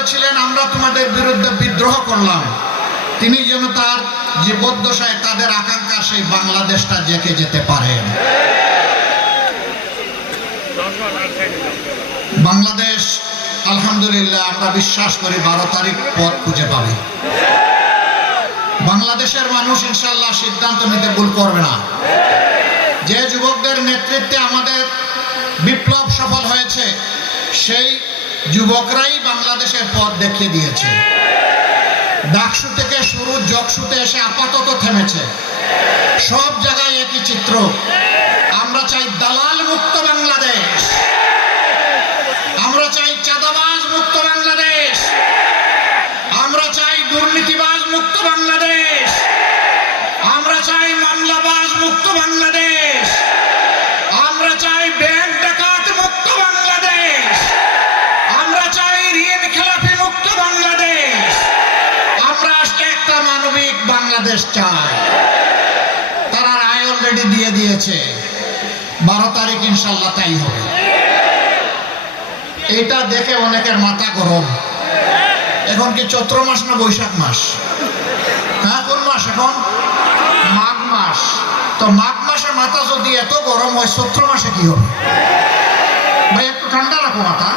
বলেছিলেন আমরা তোমাদের বিরুদ্ধে বিদ্রোহ করলাম, তিনি যেন তার জীবদ্দশায় তাদের আকাঙ্ক্ষা সেই বাংলাদেশটা জেগে যেতে পারেন। বাংলাদেশ আলহামদুলিল্লাহ আমরা বিশ্বাস করি 12 তারিখ পথ খুঁজে পাবে। বাংলাদেশের মানুষ ইনশাআল্লাহ সিদ্ধান্ত নিতে ভুল করবে না। যে যুবকদের নেতৃত্বে আমাদের বিপ্লব সফল হয়েছে সেই যুবকরাই বাংলাদেশের পথ দেখিয়ে দিয়েছে। ডাকসু থেকে শুরু জকসুতে এসে আপাতত থেমেছে। সব জায়গায় একই চিত্র। আমরা চাই দালাল মুক্ত বাংলাদেশ, আমরা চাই চাঁদাবাজ মুক্ত বাংলাদেশ, আমরা চাই দুর্নীতিবাজ মুক্ত বাংলাদেশ, আমরা চাই মামলাবাজ মুক্ত বাংলাদেশ, আমরা চাই ব্যাংক ডাকাত মুক্ত বাংলাদেশ, আমরা চাই ঋণ খেলাপি মুক্ত বাংলাদেশ, আমরা আজকে একটা মানবিক বাংলাদেশ চাই। তারা রায় অলরেডি দিয়ে দিয়েছে, 12 তারিখ ইনশাল্লাহ তাই হবে। এইটা দেখে অনেকের মাথা গরম। এখন কি চৈত্র মাস না বৈশাখ মাস? হ্যাঁ, কোন মাস এখন? মাঘ মাস। তো মাঘ মাসে মাথা যদি এত গরম হয়, চৈত্র মাসে কি হবে? ভাই একটু ঠান্ডা রাখো মাথা।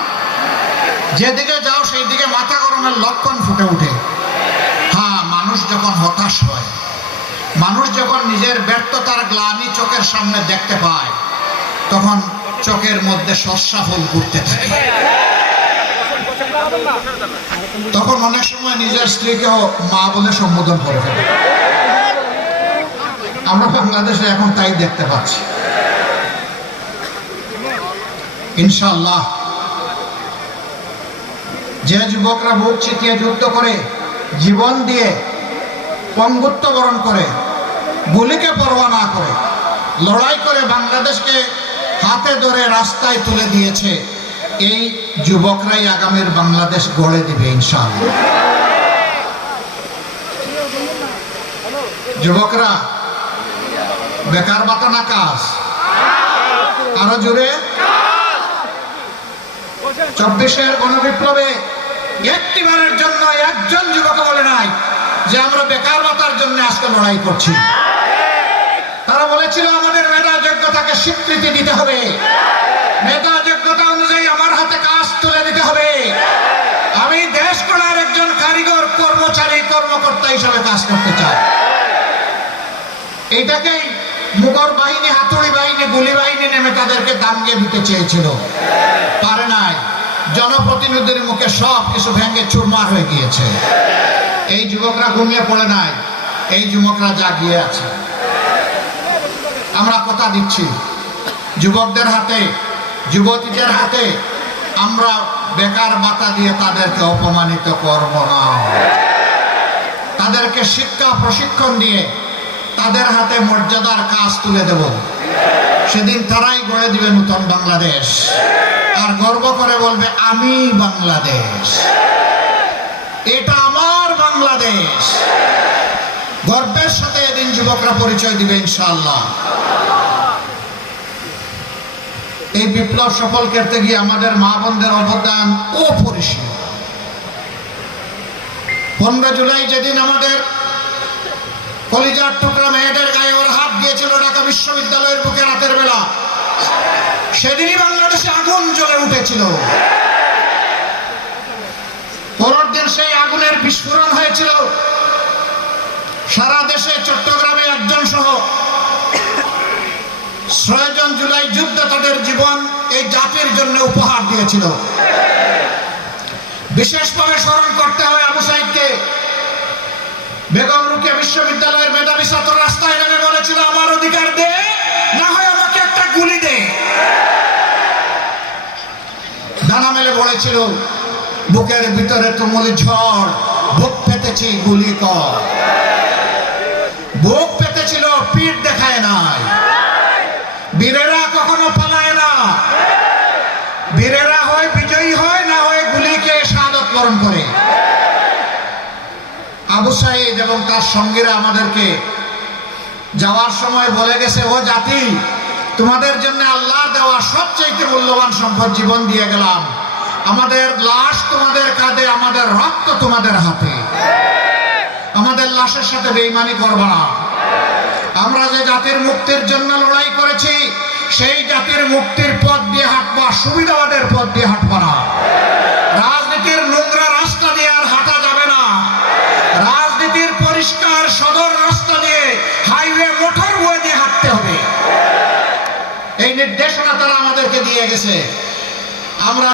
যেদিকে যাও সেই দিকে মাথা গরমের লক্ষণ ফুটে ওঠে। হ্যাঁ, মানুষ যখন হতাশ হয়, মানুষ যখন নিজের ব্যর্থতার গ্লানি চোখের সামনে দেখতে পায়, তখন চোখের মধ্যে সর্ষা ফুল ঘুরতে থাকে। তখন অনেক সময় নিজের স্ত্রীকেও মা বলে সম্বোধন করে ফেলে। আমরা বাংলাদেশে এখন তাই দেখতে পাচ্ছি। ইনশাআল্লাহ যে যুবকরা বুক চিতিয়ে যুদ্ধ করে, জীবন দিয়ে পঙ্গুত্ব বরণ করে, গুলিকে পরোয়া না করে লড়াই করে বাংলাদেশকে হাতে ধরে রাস্তায় তুলে দিয়েছে, এই যুবকরাই আগামীর বাংলাদেশ গড়ে দিবে ইনশাআল্লাহ। যুবকরা বেকার ভাতা না কাজ? আরো জোরে। 24-এর গণবিপ্লবে একটিবারের জন্য একজন যুবক বলে নাই যে আমরা বেকার ভাতার জন্য আজকে লড়াই করছি। তারা বলেছিল আমাদের মেধা যোগ্যতাকে স্বীকৃতি দিতে হবে, মেধা যোগ্যতা অনুযায়ী আমার হাতে কাজ তুলে দিতে হবে, আমি দেশ গড়ার একজন কারিগর কর্মচারী কর্মকর্তা হিসাবে কাজ করতে চাই। এইটাকেই মুগর বাহিনী, হাতুড়ি বাহিনী, গুলি বাহিনী নেমে তাদেরকে দাঙ্গে দিতে চেয়েছিল, পারে নাই। জনপ্রতিনিধির মুখে সব কিছু ভেঙে চুরমার হয়ে গিয়েছে। এই যুবকরা ঘুমিয়ে পড়ে নাই, এই যুবকরা জাগিয়ে আছে। আমরা কথা দিচ্ছি যুবকদের হাতে, যুবতীদের হাতে আমরা বেকার ভাতা দিয়ে তাদেরকে অপমানিত করব না। তাদেরকে শিক্ষা প্রশিক্ষণ দিয়ে তাদের হাতে মর্যাদার কাজ তুলে দেব। সেদিন তারাই গড়ে দিবে নতুন বাংলাদেশ, আর গর্ব করে বলবে আমি বাংলাদেশ, এটা আমার বাংলাদেশ। গর্বের সাথে এদিন যুবকরা পরিচয় দিবে ইনশাআল্লাহ। এই বিপ্লব সফল করতে গিয়ে আমাদের মা বোনদের অবদান অপরিসীম। 15 জুলাই যেদিন আমাদের কলিজার টুকরা মেয়েদের গায়ে ওর হাত দিয়েছিল ঢাকা বিশ্ববিদ্যালয়ের বুকে রাতের বেলা, সেদিনই বাংলাদেশে আগুন জ্বলে উঠেছিল। পরের দিন সেই আগুনের বিস্ফোরণ হয়েছিল সারা দেশে। চট্টগ্রামে 1 জন সহ 6 জন জুলাই যুদ্ধ তাদের জীবন এই জাতির জন্য উপহার দিয়েছিল। বিশেষভাবে স্মরণ করতে হয় আবু সাইদকে। বেগম রোকেয়া বিশ্ববিদ্যালয়ের মেধাবী ছাত্র রাস্তায় নেমে বলেছিল আমার অধিকার দে, না হয় আমাকে একটা গুলি দে। ডানা মেলে বলেছিল বুকের ভিতরে তুমুল ঝড়, বুক পেতেছি গুলি কর। বুক পেতেছিল, পিঠ দেখায় নাই। বীরেরা কখনো পালায় না, বীরেরা হয় বিজয়ী হয়, না হয় গুলিকে শাহাদত বরণ করে। আবু সাইদ এবং তার সঙ্গীরা আমাদেরকে যাওয়ার সময় বলে গেছে, ও জাতি, তোমাদের জন্য আল্লাহ দেওয়া সবচেয়ে মূল্যবান সম্পদ জীবন দিয়ে গেলাম। আমাদের লাশ তোমাদের কাঁধে, আমাদের তো তোমাদের হাতে। আমাদের লাশের সাথে বেঈমানি করবা না। আমরা যে জাতির মুক্তির জন্য লড়াই করেছি সেই জাতির মুক্তির পথ দিয়ে হাঁটবা, সুবিধাবাদের পথ দিয়ে হাঁটবা না। রাজনীতির নোংরা রাস্তা দিয়ে আর হাঁটা যাবে না। রাজনীতির পরিষ্কার সদর রাস্তা দিয়ে, হাইওয়ে মোটরওয়ে দিয়ে হাঁটতে হবে। এই নির্দেশনা তারা আমাদেরকে দিয়ে গেছে। আমরা